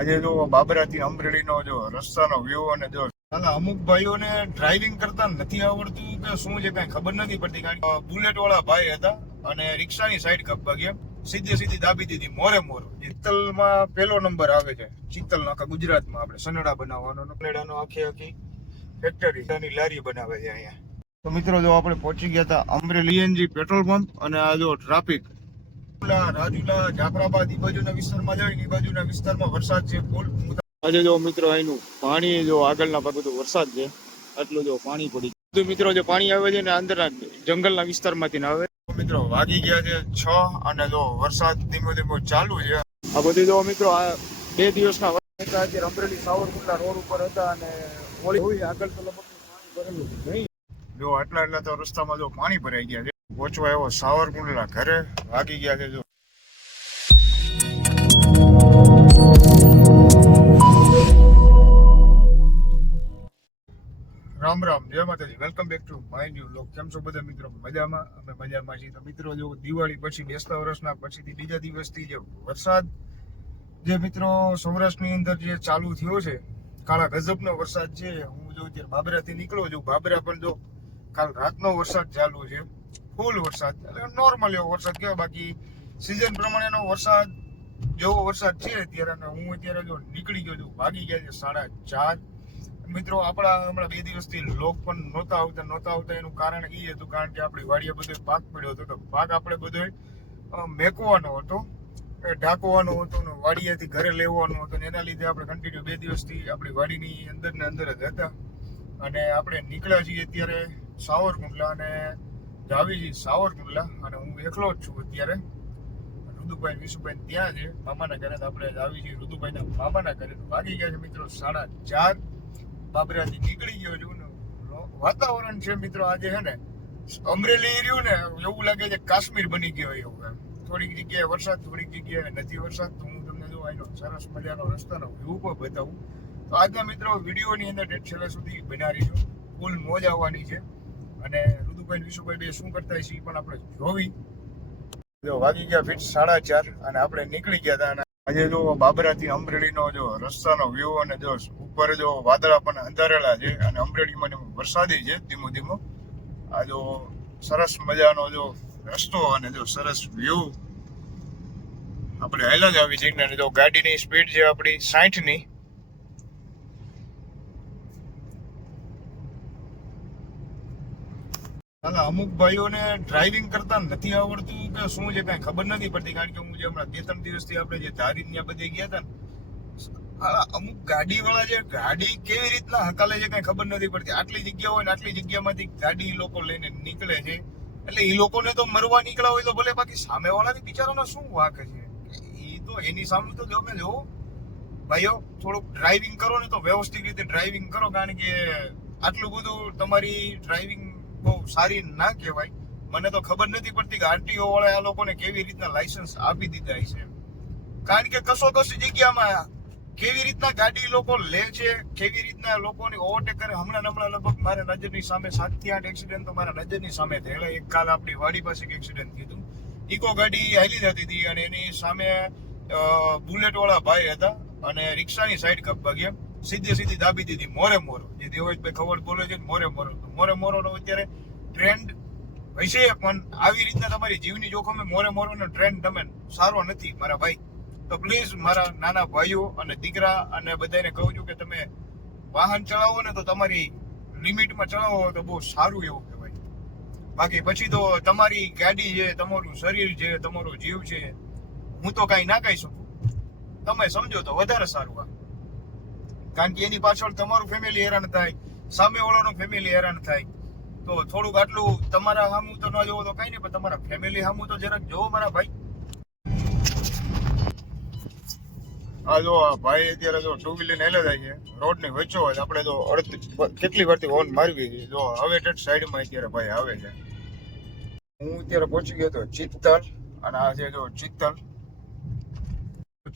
આજે જો બાબરાથી અમરેલીનો જો રસ્તાનો વ્યૂ અને જો હાલા અમુક ભાઈઓને ડ્રાઇવિંગ કરતા નથી આવડતું કે શું છે કઈ ખબર નથી પડતી, કારણ કે બુલેટ વાળા ભાઈ હતા અને રિક્ષાની સાઈડ કપવા ગયા સીધે સીધી દાબી દીધી, મોરે મોર. ચિત્તલમાં પહેલો નંબર આવે છે. ચિત્તલ આખા ગુજરાતમાં આપણે સનડા બનાવવાનો સનડાનો આખી આખી ફેક્ટરી ની લારી બનાવે છે અહીંયા. તો મિત્રો, જો આપણે પહોંચી ગયા હતા અમરેલી એનજી પેટ્રોલ પંપ અને આ જો ટ્રાફિક રાજુલા રાજુલા જાફરાબાદ એ બાજુના વિસ્તારમાં જાય એ બાજુના વિસ્તારમાં વરસાદ છે ફૂલ. આજે જો મિત્રો અહીંનું પાણી જો આગળના ભાગે તો વરસાદ છે આટલું જો પાણી પડી બધું મિત્રો જે પાણી આવે છે ને અંદરના જંગલના વિસ્તારમાંથી આવે. મિત્રો વાગી ગયા છે છ અને જો વરસાદ ધીમો ધીમો ચાલુ છે. આ બધું જો મિત્રો આ બે દિવસના વરસાદ અમરેલી સાવરકુંડલા રોડ ઉપર હતા અને હોળી હોળી આગળ તો લગભગ પાણી ભરેલું નહીં જો આટલા આટલા તો રસ્તામાં જો પાણી ભરાઈ ગયા છે. પહોંચવા એવો સાવરકુંડલા ઘરે વાગી ગયા છે જો. રામ રામ, જય માતાજી. Welcome back to my new લોક કેમ છો બધા મિત્રો? મજામાં? અમે મજામાં છીએ. તો મિત્રો, જો દિવાળી પછી બેસતા વર્ષના પછીથી બીજા દિવસથી જે વરસાદ, જે મિત્રો સૌરાષ્ટ્રની અંદર જે ચાલુ થયો છે, કાળા ગજબનો વરસાદ છે, હું જો અત્યારે બાબરાથી નીકળ્યો છું. બાબરા પણ જો કાલ રાતનો વરસાદ ચાલુ છે. ફૂલ વરસાદ. એટલે નોર્મલ એવો વરસાદ કહેવાય. બાકી સિઝન પ્રમાણેનો વરસાદ જેવો વરસાદ છે અત્યારે હું અત્યારે જો નીકળી ગયો છું, ભાગી ગયા છે સાડા ચાર. મિત્રો, આપણા હમણાં બે દિવસથી લોક પણ નહોતા આવતા નહોતા આવતા. એનું કારણ એ હતું, કારણ કે આપણી વાડીએ બધો પાક પડ્યો હતો. તો પાક આપણે બધો મેકવાનો હતો ઢાંકવાનો હતો ને વાડીએથી ઘરે લેવાનો હતો ને એના લીધે આપણે કન્ટિન્યુ બે દિવસથી આપણી વાડીની અંદર ને અંદર જ હતા. અને આપણે નીકળ્યા છીએ અત્યારે સાવરકુંડલા અને જાવી છીએ સાવરકુંડલા અને હું એકલો જ છું અત્યારે. રુદુભાઈ, વિશુભાઈ ત્યાં છે. મામાના ઘરે આપણે જાવીજી, રુદુભાઈના મામાના ઘરે વાગી ગયા છે મિત્રો. સાડા ચાર. બાબરાથી નીકળી ગયો છું વાતાવરણ છે મિત્રો આજે છે ને અમરેલી રહ્યું ને એવું લાગે છે કાશ્મીર બની ગયો એવું એમ. થોડીક જગ્યાએ વરસાદ, થોડીક જગ્યાએ નથી વરસાદ, તો હું તમને જો આનો સરસ મજાનો રસ્તાનો વ્યૂ પણ બતાવું. તો આજના મિત્રો વિડીયોની અંદર છેલ્લા સુધી બનાવી છો ફૂલ મોજ આવવાની છે. અને ને વિશુભાઈ બે શું કરતા છે એ પણ આપણે જોવી. જો વાગી ગયા ફીટ સાડા ચાર અને આપણે નીકળી ગયા હતા અને આજે જો બાબરાથી અમરેલીનો જો રસ્તાનો વ્યૂ અને જો ઉપર જો વાદળા પણ અંધારેલા છે અને અમરેલીમાં વરસાદી છે ધીમો ધીમો, આ જો સરસ મજાનો જો રસ્તો અને જો સરસ વ્યૂ આપણે હેલા જ આવી છે. જો ગાડીની સ્પીડ છે આપણી 60 ની અમુક ભાઈઓને ડ્રાઇવિંગ કરતા નથી આવડતું કે શું છે, કાંઈ ખબર નથી પડતી. કારણ કે હું જે હમણાં બે ત્રણ દિવસથી આપણે જે ધારી ત્યાં બધે ગયા હતા અમુક ગાડીવાળા જે ગાડી કેવી રીતના હકાલે છે, કાંઈ ખબર નથી પડતી. આટલી જગ્યા હોય ને આટલી જગ્યામાંથી ગાડી લોકો લઈને નીકળે છે. એટલે એ લોકોને તો મરવા નીકળ્યા હોય તો ભલે બાકી સામે વાળાની બિચારાનો શું વાક છે? એ તો એની સામે તો જો ભાઈઓ, થોડુંક ડ્રાઇવિંગ કરો ને તો વ્યવસ્થિત રીતે ડ્રાઇવિંગ કરો. કારણ કે આટલું બધું તમારી ડ્રાઇવિંગ બહુ સારી ના કહેવાય. મને તો ખબર નથી પડતી કે આરટીઓ વાળા આ લોકોને કેવી રીતના લાયસન્સ આપી દીધા છે. કારણ કે કશો કશી જગ્યામાં કેવી રીતના ગાડી લોકો લે છે, કેવી રીતના લોકોની ઓવરટેક કરે, હમણાં હમણાં લગભગ મારા નજરની સામે સાતથી આઠ એક્સિડન્ટ તો મારા નજરની સામે થયેલા. એક કાલ આપણી વાડી પાસે એક એક્સિડન્ટ થયું ઇકો ગાડી હાલી જતી હતી અને એની સામે બુલેટ વાળા ભાઈ હતા અને રિક્ષાની સાઈડ કપવા ગયા સીધે સીધી દાબી દીધી, મોરે મોરો. જે દેવજભાઈ ખબર બોલે છે મોરે મોરો. મોરે મોરોનો અત્યારે ટ્રેન્ડ હશે, પણ આવી રીતના તમારી જીવની જોખમે મોરે મોરોનો ટ્રેન્ડ તમે સારો નથી, મારા ભાઈ. તો પ્લીઝ મારા નાના ભાઈઓ અને દીકરા અને બધાને કહું છું કે તમે વાહન ચલાવો ને તો તમારી લિમિટમાં ચલાવો, તો બહુ સારું એવું કહેવાય. બાકી પછી તો તમારી ગાડી છે, તમારું શરીર છે, તમારો જીવ છે, હું તો કાંઈ ના કહી શકું. તમે સમજો તો વધારે સારું આ. કારણ કે એની પાછળ તમારું ફેમિલી હેરાન થાય સામે વાળાનું ફેમિલી હેરાન થાય. તો થોડુંક આટલું તમારા સામું તો ન જોવો તો કઈ નહીં, પણ તમારા ફેમિલી સામું તો જરાક જોવો મારા ભાઈ. આ જો ભાઈ અત્યારે જો ટુ વ્હીલર હેલે જાય છે રોડની વચ્ચો હોય આપણે અડધી કેટલી વારથી હોર્ન મારવી છે? જો હવે ટેટ સાઈડમાં અત્યારે ભાઈ આવે છે. હું અત્યારે પહોંચી ગયો તો ચિત્તલ, અને આ છે જો ચિત્તલ.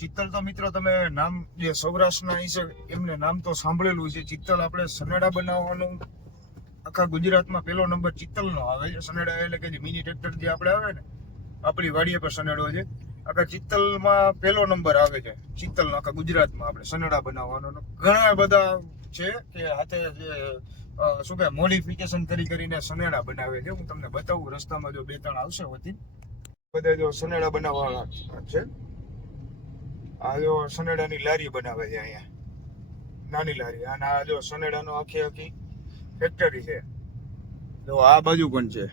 ચિત્તલ તો મિત્રો તમે નામ જે સૌરાષ્ટ્રના છે, એમને નામ તો સાંભળેલું છે. ચિત્તલ આપણે સનેડા બનાવવાનું, આખા ગુજરાતમાં પહેલો નંબર ચિત્તલનો આવે છે. સનેડા એટલે કે જે મિની ટ્રેક્ટર જે આપણે આવે ને, આપણી વાડીએ પર સનેડો છે. આખા ચિત્તલમાં પહેલો નંબર આવે છે. ચિત્તલનો આખા ગુજરાતમાં આપણે સનેડા બનાવવાનો. ઘણા બધા છે કે હાથે જે શું કહેવાય, મોડિફિકેશન કરી કરીને સનેડા બનાવે છે. હું તમને બતાવું, રસ્તામાં જો બે ત્રણ આવશે હોતી બધા જો સનેડા બનાવવાના છે. આ જો સનેડાની લારી બનાવે છે અહીંયા. નાની લારી. અને આ જો સનેડાનો આખી આખી ફેક્ટરી છે. જો આ બાજુ પણ છે.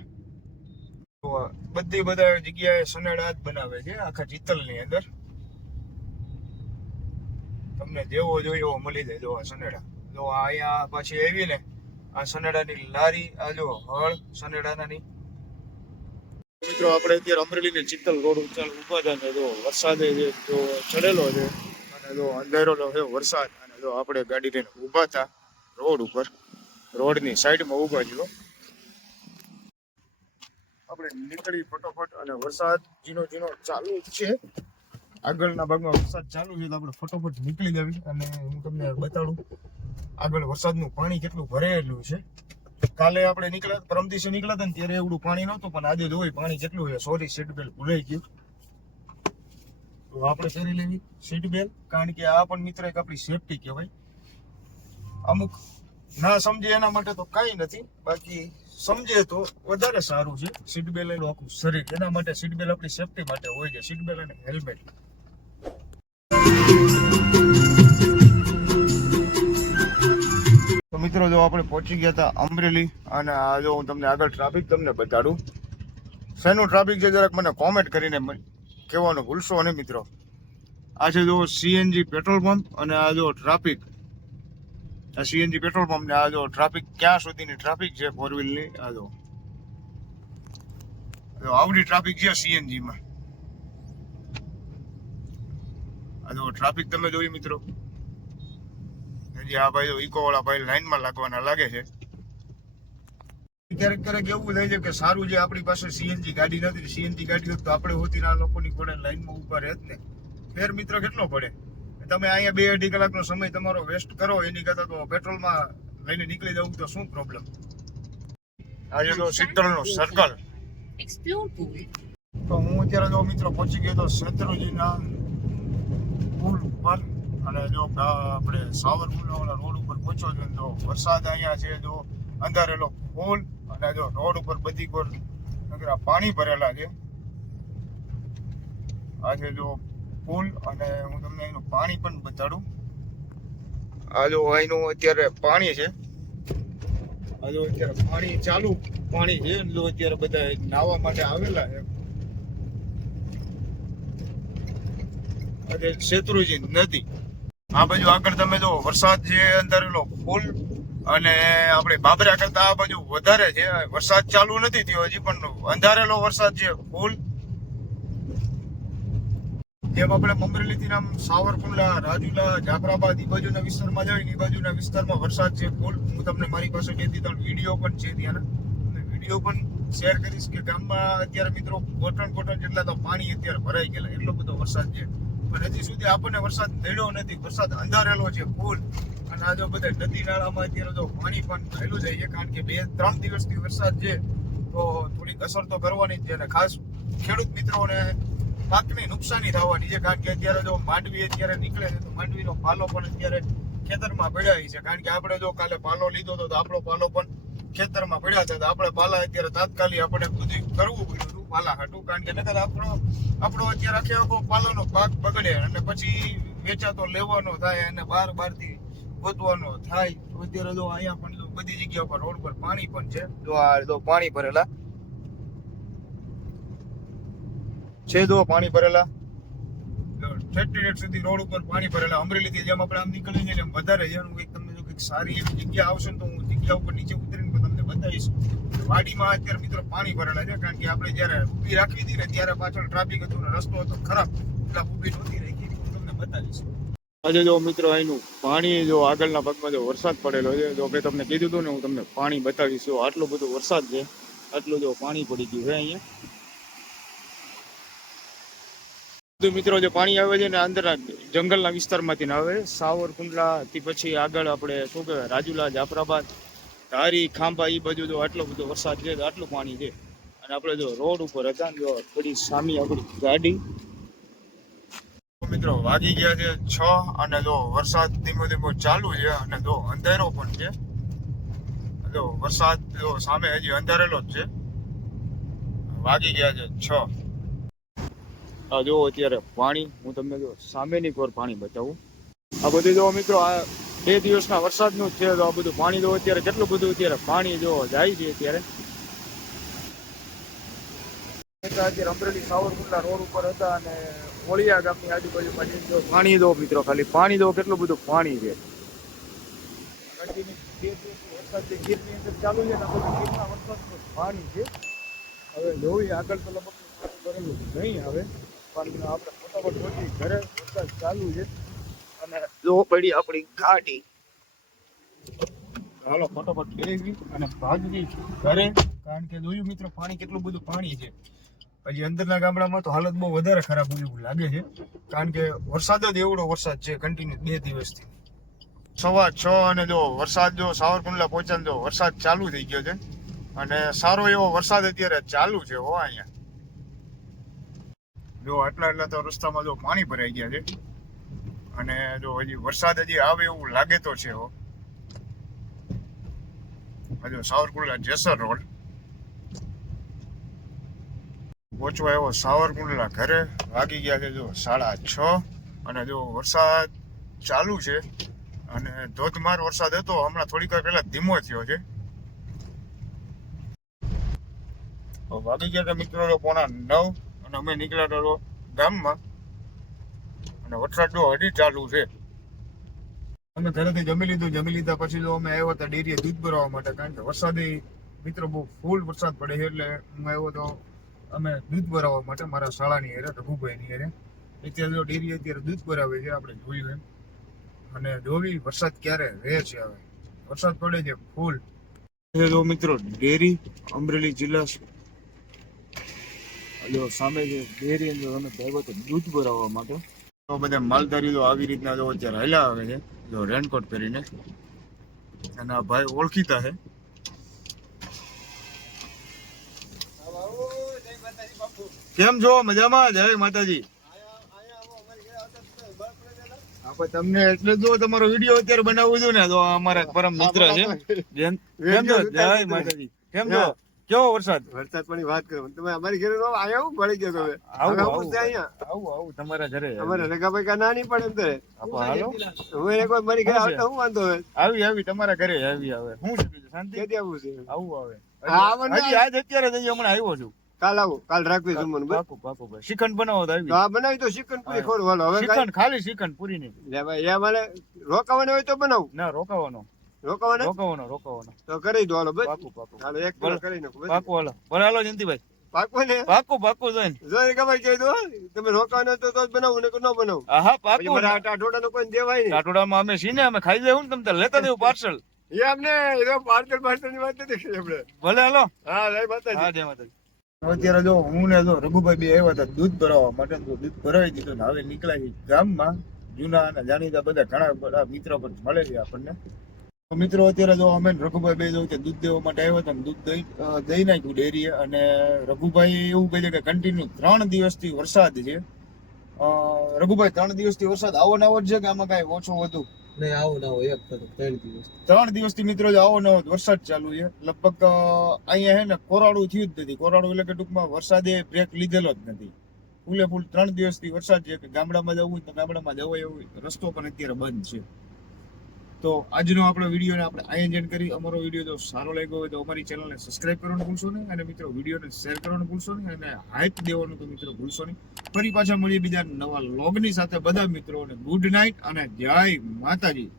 બધી બધા જગ્યાએ સનેડા જ બનાવે છે આખા ચિત્તલની અંદર. તમને જેવો જોઈએ એવો મળી જાય જો આ સનેડા જો અહીંયા પાછી આવી ને આ સનેડાની લારી, આ જો હળ સનેડાની મિત્રો, આપણે અત્યારે અમરેલી ને ચિત્તલ રોડ ઉચાલ ઊભા છે જો વરસાદે જે જો ચડેલો છે, અને જો અંધારેલો છે વરસાદ, અને જો આપણે ગાડી લઈને ઊભા હતા રોડ ઉપર, રોડની સાઈડમાં ઊભા છીએ આપણે નીકળી ફટોફટ અને વરસાદ ઝીણો ઝીણો ચાલુ છે. આગળના ભાગમાં વરસાદ ચાલુ છે તો આપણે ફટોફટ નીકળી જવી અને હું તમને બતાડું, આગળ વરસાદનું પાણી કેટલું ભરેલું છે. કાલે આપણે નીકળ્યા પરમ દિવસે નીકળ્યા હતા ને ત્યારે એવડું પાણી નહોતું, પણ આજે જોઈ પાણી કેટલું છે સોરી સીટ બેલ્ટ ભૂલાઈ ગયું. તો આપણે પહેરી લેવી સીટ બેલ્ટ કારણ કે આ પણ મિત્ર એક આપણી સેફટી કહેવાય. અમુક ના સમજે એના માટે તો કાંઈ નથી, બાકી સમજે તો વધારે સારું છે. સીટ બેલ્ટ એનું આખું શરીર, એના માટે સીટ બેલ્ટ આપણી સેફટી માટે હોય છે. સીટ બેલ્ટ અને હેલ્મેટ મિત્રો, જો આપણે પહોંચી ગયા હતા અમરેલી, અને આ જો હું તમને આગળ ટ્રાફિક તમને બતાડું. શેનું ટ્રાફિક છે, જરાક મને કોમેન્ટ કરીને કહેવાનું ભૂલશો નહીં મિત્રો. આ છે જો સીએનજી પેટ્રોલ પંપ અને આ જો ટ્રાફિક આ સીએનજી પેટ્રોલ પંપ ને આ જો ટ્રાફિક ક્યાં સુધીની ટ્રાફિક છે ફોર વ્હીલની આ જો. આવડી ટ્રાફિક છે સીએનજીમાં આ જો ટ્રાફિક તમે જોઈ મિત્રો? હજી આ ભાઈ ઇકો વાળા ભાઈ લાઈનમાં લાગવાના લાગે છે. ક્યારેક ક્યારેક એવું થાય છે કે સારું જે આપણી પાસે સીએનજી ગાડી નથી સીએનજી ગાડી હોત તો આપણે હોતી આ લોકોની ઘોડે લાઈનમાં ઊભા રહેત ને. ફેર મિત્ર કેટલો પડે? તમે અહીંયા બે અઢી કલાકનો સમય તમારો વેસ્ટ કરો, એની કરતા તો પેટ્રોલમાં લઈને નીકળી જવું તો શું પ્રોબ્લેમ આજે તો સિત્તરનો સર્કલ. તો હું અત્યારે જો મિત્રો પહોંચી ગયો તો શેત્રુંજીના પુલ ઉપર અને જો આપણે સાવરકુંડલા રોડ ઉપર પહોંચો છો તો વરસાદ અહીંયા છે જો અંધારેલો પુલ અને જો રોડ ઉપર બધી કોર પાણી ભરેલા છે. આ જો પુલ અને હું તમને એનું પાણી પણ બતાડું. આ જો અહીંનું અત્યારે પાણી છે. આ જો અત્યારે પાણી ચાલુ પાણી છે જો અત્યારે બધા નાહવા માટે આવેલા છે. આજે શેત્રુજી નદી. આ બાજુ આગળ તમે જો વરસાદ છે અંધારેલો ફૂલ અને આપણે બાબરા કરતા આ બાજુ વધારે છે. વરસાદ ચાલુ નથી થયો હજી, પણ અંધારેલો વરસાદ છે ફૂલ. જેમ આપણે અમરેલીથી નામ સાવરકુંડલા, રાજુલા, જાફરાબાદ એ બાજુના વિસ્તારમાં જાય એ બાજુના વિસ્તારમાં વરસાદ છે ફૂલ. હું તમને મારી પાસે બેથી ત્રણ વીડિયો પણ છે ત્યાંના. વીડિયો પણ શેર કરીશ કે ગામમાં અત્યારે મિત્રો કોટણ કોટણ જેટલા તો પાણી અત્યારે ભરાઈ ગયેલા, એટલો બધો વરસાદ છે. પણ હજી સુધી આપણને વરસાદ નડ્યો નથી. વરસાદ અંધારેલો છે ફૂલ. અને આ જો બધા નદી નાળામાં અત્યારે જો પાણી પણ થયેલું જાય કારણ કે બે ત્રણ દિવસથી વરસાદ છે, તો થોડીક અસર તો કરવાની જ છે. અને ખાસ ખેડૂત મિત્રોને પાકની નુકસાની થવાની છે, કારણ કે અત્યારે જો માંડવી અત્યારે નીકળે છે, તો માંડવીનો પાલો પણ અત્યારે ખેતરમાં પડ્યા છે. કારણ કે આપણે જો કાલે પાલો લીધો હતો, તો આપણો પાલો પણ ખેતરમાં પડ્યા છે. તો આપણે પાલા અત્યારે તાત્કાલિક આપણે બધું કરવું પડ્યું પાલા હતું કારણ કે નકર આપણો આપણો અત્યારે આખે આખો પાલાનો પાક બગડે અને પછી વેચાતો લેવાનો થાય અને બાર બારથી ગોતવાનો થાય. અત્યારે જો અહીંયા પણ બધી જગ્યા પર રોડ પર પાણી પણ છે. જો આ જો પાણી ભરેલા. છે જો પાણી ભરેલા. થર્ટી રેટ સુધી રોડ ઉપર પાણી ભરેલા. અમરેલીથી જેમ આપણે આમ નીકળી જઈએ એમ વધારે છે. કંઈક તમને જો કંઈક સારી એવી જગ્યા આવશે તો હું જગ્યા ઉપર નીચે ઉતરીને બતાવીશ વાડીમાં અત્યારે મિત્રો પાણી ભરેલા છે, કારણ કે આપણે જ્યારે ઊભી રાખી હતી ને ત્યારે પાછળ ટ્રાફિક હતું રસ્તો હતો ખરાબ, એટલે ઊભી નહોતી રાખી. તમને બતાવીશ. આજે જો મિત્રો અહીંનું પાણી જો આગળના ભાગમાં જો વરસાદ પડેલો છે, જો મેં તમને કીધું હતું ને, હું તમને પાણી બતાવીશ. જો આટલો બધો વરસાદ છે, આટલું જો પાણી પડી ગયું છે અહીંયા. બધું મિત્રો જે પાણી આવે છે ને અંદર જંગલના વિસ્તારમાંથી આવે સાવરકુંડલા થી પછી આગળ આપણે શું કહેવાય, રાજુલા, જાફરાબાદ ધારી, ખાંભા એ બાજુ જો આટલો બધો વરસાદ છે આટલું પાણી છે. અને આપણે જો રોડ ઉપર હતા જો થોડી સામી આપણી ગાડી. મિત્રો વાગી ગયા છે છ અને જો વરસાદ ધીમો ધીમો ચાલુ છે અને જો અંધારો પણ છે. જો વરસાદ જો સામે હજી અંધારેલો જ છે. વાગી ગયા છે છ. આ જો અત્યારે પાણી, હું તમને જો સામેની કોર પાણી બતાવું. આ બધું જો મિત્રો આ બે દિવસના વરસાદનું છે તો આ બધું પાણી જો અત્યારે કેટલું બધું અત્યારે પાણી જો જાય છે અત્યારે. અત્યારે અમરેલી સાવરકુંડલા રોડ ઉપર હતા અને ઓળિયા ગામની આજુબાજુમાં જો પાણી દો મિત્રો ખાલી પાણી દો કેટલું બધું પાણી છે. વરસાદ ગીરની અંદર ચાલુ છે ને બધું ગીરના વરસાદનું પાણી છે. હવે જોઈ આગળ તો લગભગ નહીં આવે પણ આપણે ફટાફટ ઘરે વરસાદ ચાલુ છે. જો આપણી ગાડી. હાલો ફટાફટ ખેડી અને ભાગી ઘરે. કારણ કે જોયું મિત્રો, પાણી કેટલું બધું પાણી છે. પછી અંદરના ગામડામાં તો હાલત બહુ વધારે ખરાબ એવું લાગે છે. કારણ કે વરસાદ જ એવડો વરસાદ છે કન્ટિન્યુ બે દિવસથી. સવા છ અને જો વરસાદ જો સાવરકુંડલા પહોંચ્યા જો વરસાદ ચાલુ થઈ ગયો છે. અને સારો એવો વરસાદ અત્યારે ચાલુ છે હો અહીંયા. જો આટલા આટલા તો રસ્તામાં જો પાણી ભરાઈ ગયા છે. અને જો હજી વરસાદ હજી આવે એવું લાગે તો છે હો. હજુ સાવરકુંડલા જેસર રોડ. પહોંચવા એવો સાવરકુંડલા ઘરે વાગી ગયા છે જો સાડા છ અને જો વરસાદ ચાલુ છે અને ધોધમાર વરસાદ હતો, હમણાં થોડીક વાર પહેલા ધીમો થયો છે. વાગી ગયા હતા મિત્રો, પોણા નવ અને અમે નીકળ્યા હતા ગામમાં. અને વરસાદ જો હજી ચાલુ છે. અમે ઘરેથી જમી લીધું. જમી લીધા પછી જો અમે આવ્યા હતા ડેરીએ દૂધ ભરવા માટે કારણ કે વરસાદે મિત્રો બહુ ફૂલ વરસાદ પડે છે એટલે હું આવ્યો તો અમે દૂધ ભરાવવા માટે મારા શાળાની હેરે રઘુભાઈની હેરે. અત્યારે જો ડેરી અત્યારે દૂધ ભરાવે છે આપણે જોયું એમ. અને જોવી વરસાદ ક્યારે રહે છે હવે. વરસાદ પડે છે ફૂલ. જો મિત્રો ડેરી અમરેલી જિલ્લા જો સામે જે ડેરી અંદર અમે ભાઈ તો દૂધ ભરાવવા માટે. તો બધા માલધારી તો આવી રીતના જો અત્યારે હેલા આવે છે, જો રેનકોટ પહેરીને. અને આ ભાઈ ઓળખીતા છે. કેમ છો? મજામાં? જય માતાજી. તમને એટલે જો તમારો વીડિયો અત્યારે બનાવવું છું ને, તો અમારા પરમ મિત્ર છો? જય માતાજી. કેમ છો? કેવો વરસાદ? વરસાદ પણ વાત કરો. તમે અમારી ઘરે આવ્યા હું ભળી ગયો તમે આવું આવું અહીંયા. આવું આવું તમારા ઘરે. અમારે રગાભાઈ કા નાની પણ હાલો. હું એને કોઈ મારી ઘરે આવતા હું વાંધો હવે આવી આવી તમારા ઘરે આવી આવે. હું છે શાંતિ? કેદી આવું છે? આવું આવે. હજી આજ અત્યારે હમણાં આવ્યો છું. કાલ આવું કાલ રાખવી જમવાનું પાકું પાકું ભાઈ શ્રીખંડ બનાવો તો આવી. બનાવી તો શ્રીખંડ પૂરી ખોર વાલો હવે શ્રીખંડ ખાલી શ્રીખંડ પૂરી નહીં લે ભાઈ એ રોકાવાનું હોય તો બનાવું. ના રોકાવાનો. રોકાવાના? રોકવાનો રોકવાનો. તો કરી દો હાલો બસ. પાકું પાકું. હાલો એક કિલો કરી નાખો પાકું હાલો. બોલો હાલો જયંતિભાઈ. પાકું ને? પાકું પાકું જોઈને. જો રગાભાઈ કહી દો તમે રોકાવાનું તો તો બનાવું ને ન બનાવું. હા પાકું. મારા આ ટાઢોડાનો કોઈ દેવાય નહીં. કાટોડામાં અમે સીને અમે ખાઈ જવું ને તમને લેતા દેવું પાર્સલ. એ અમને પાર્સલ પાર્સલની વાત નથી કરી આપણે. ભલે હાલો. હા જય માતાજી. હા જય માતાજી. અત્યારે જો હું ને જો રઘુભાઈ બે આવ્યા હતા દૂધ ભરાવવા માટે તો દૂધ ભરાવી દીધું ને હવે નીકળ્યા છીએ ગામમાં. જૂના અને જાણીતા બધા ઘણા બધા મિત્રો પણ મળે છે આપણને. તો મિત્રો અત્યારે જો અમે રઘુભાઈ બે જો કે દૂધ દેવા માટે આવ્યા હતા દૂધ દઈ દઈ નાખ્યું ડેરીએ અને રઘુભાઈ એવું કહે છે કે કન્ટિન્યુ ત્રણ દિવસથી વરસાદ છે. રઘુભાઈ ત્રણ દિવસથી વરસાદ આવો ને આવો જ છે કે આમાં કાંઈ ઓછો વધુ? નહીં આવો ના હોય એક ત્રણ દિવસ. ત્રણ દિવસથી મિત્રો આવો નવો વરસાદ ચાલુ છે. લગભગ અહીંયા હે ને કોરાડું થયું જ નથી. કોરાડું એટલે કે ટૂંકમાં વરસાદે બ્રેક લીધેલો જ નથી. ફૂલે ફૂલ ત્રણ દિવસથી વરસાદ છે કે ગામડામાં જવું હોય તો ગામડામાં જવાય એવું હોય. રસ્તો પણ અત્યારે બંધ છે. તો આજનો આપણો વીડિયો ને આપણે end કરી. અમારો વીડિયો જો સારો લાગ્યો હોય તો અમારી ચેનલને સબસ્ક્રાઇબ કરવાનું ભૂલશો નહીં અને મિત્રો વિડીયોને શેર કરવાનું ભૂલશો નહીં અને હાઇક દેવાનું તો મિત્રો ભૂલશો નહીં. ફરી પાછા મળીએ બીજા નવા લોગની સાથે. બધા મિત્રોને ગુડ નાઇટ અને જય માતાજી.